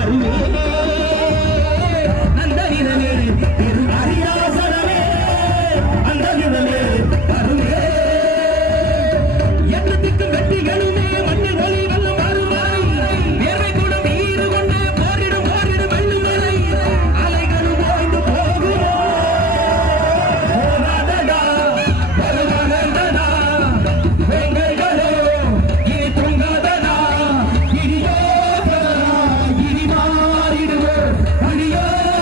Arme. Hallelujah.